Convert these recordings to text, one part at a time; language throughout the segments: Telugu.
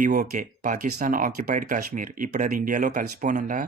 పీఓకే పాకిస్తాన్ ఆక్యుపైడ్ కాశ్మీర్ ఇప్పుడు అది ఇండియాలో కలిసిపోనుందా?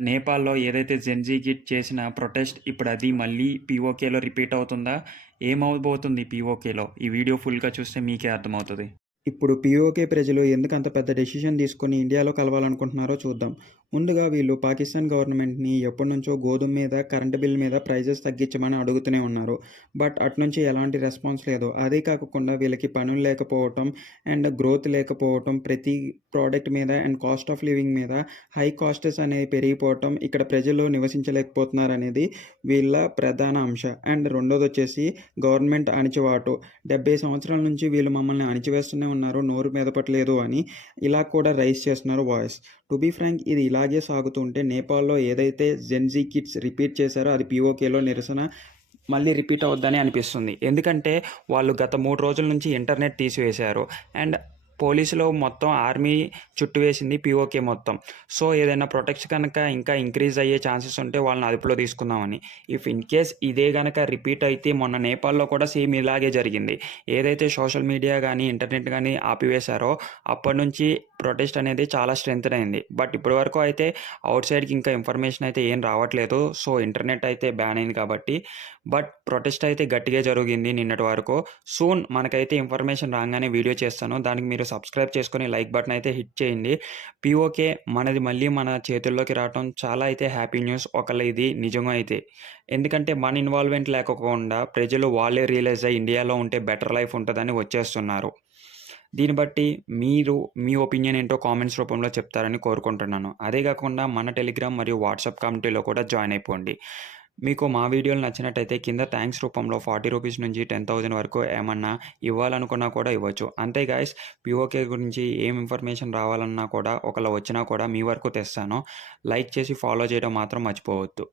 నేపాల్‌లో ఏదైతే జెన్‌జీ కిడ్ చేసిన ప్రొటెస్ట్ ఇప్పుడు అది మళ్ళీ పీఓకేలో రిపీట్ అవుతుందా? ఏమవ్వబోతుంది పీఓకేలో? ఈ వీడియో ఫుల్‌గా చూస్తే మీకే అర్థమవుతది. ఇప్పుడు పీఓకే ప్రజలు ఎందుకంత పెద్ద డెసిషన్ తీసుకొని ఇండియాలో కలవాలనుకుంటున్నారో చూద్దాం. ముందుగా వీళ్ళు పాకిస్తాన్ గవర్నమెంట్‌ని ఎప్పటినుంచో గోధుమ మీద, కరెంట్ బిల్ మీద ప్రైజెస్ తగ్గించమని అడుగుతూనే ఉన్నారు. బట్ అటునుంచి ఎలాంటి రెస్పాన్స్ లేదు. అదే కాకుండా వీళ్ళకి పనులు లేకపోవటం అండ్ గ్రోత్ లేకపోవటం, ప్రతి ప్రోడక్ట్ మీద అండ్ కాస్ట్ ఆఫ్ లివింగ్ మీద హై కాస్టెస్ అనేవి పెరిగిపోవటం, ఇక్కడ ప్రజలు నివసించలేకపోతున్నారనేది వీళ్ళ ప్రధాన అంశ. And రెండోదొచ్చేసి government అణచివాటు. 70 సంవత్సరాల నుంచి వీళ్ళు మమ్మల్ని అణిచివేస్తూనే ఉన్నారు. నోరు మెదపట్లేదు అని ఇలా కూడా రైజ్ చేస్తున్నారు వాయిస్. టు బీ ఫ్రాంక్ ఇది ఇలాగే సాగుతుంటే నేపాల్‌లో ఏదైతే జెన్‌జీ కిడ్స్ రిపీట్ చేశారో అది పీఓకేలో నిరసన మళ్ళీ రిపీట్ అవుద్దని అనిపిస్తుంది. ఎందుకంటే వాళ్ళు గత 3 రోజుల నుంచి ఇంటర్నెట్ తీసివేశారు. అండ్ పోలీసులు మొత్తం ఆర్మీ చుట్టువేసింది పీఓకే మొత్తం. సో, ఏదైనా ప్రొటెక్ట్స్ కనుక ఇంకా ఇంక్రీజ్ అయ్యే ఛాన్సెస్ ఉంటే వాళ్ళని అదుపులో తీసుకుందామని. ఇఫ్ ఇన్ కేస్ ఇదే గనక రిపీట్ అయితే మొన్న నేపాల్‌లో కూడా సేమ్ ఇలాగే జరిగింది. ఏదైతే సోషల్ మీడియా గానీ, ఇంటర్నెట్ గానీ ఆపివేశారో అప్పటినుంచి ప్రొటెస్ట్ అనేది చాలా స్ట్రెంథెన్ అయింది. బట్ ఇప్పటి వరకు అయితే ఔట్ సైడ్‌కి ఇంకా ఇన్ఫర్మేషన్ అయితే ఏం రావట్లేదు. సో, ఇంటర్నెట్ అయితే బ్యాన్ అయింది కాబట్టి. బట్ ప్రొటెస్ట్ అయితే గట్టిగా జరిగింది నిన్నటి వరకు. సూన్ మనకైతే ఇన్ఫర్మేషన్ రాంగానే వీడియో చేస్తాను. దానికి మీరు సబ్స్క్రైబ్ చేసుకొని లైక్ బటన్ అయితే హిట్ చేయండి. పీఓకే మనది మళ్ళీ మన చేతుల్లోకి రావటం చాలా అయితే హ్యాపీ న్యూస్ ఒకవేళ ఇది నిజంగా అయితే. ఎందుకంటే మన ఇన్వాల్వ్‌మెంట్ లేకోకుండా ప్రజలు వాళ్ళే రియలైజ్ అయ్యి ఇండియాలో ఉంటే బెటర్ లైఫ్ ఉంటదని వచ్చేస్తున్నారు. దీన్ని బట్టి మీరు మీ ఒపీనియన్ ఏంటో కామెంట్స్ రూపంలో చెప్తారని కోరుకుంటున్నాను. అదే గాకుండా మన టెలిగ్రామ్ మరియు వాట్సాప్ కమ్యూనిటీలో కూడా జాయిన్ అయిపోండి. మీకు మా వీడియోలు నచ్చినట్టయితే కింద థాంక్స్ రూపంలో రూ. 40 నుంచి 10,000 వరకు ఏమన్నా ఇవ్వాలనుకున్నా కూడా ఇవ్వచ్చు. అంతే గైస్, పీఓకే గురించి ఏం ఇన్ఫర్మేషన్ రావాలన్నా కూడా ఒకవేళ వచ్చినా కూడా మీ వరకు తెస్తాను. లైక్ చేసి ఫాలో చేయడం మాత్రం మర్చిపోవద్దు.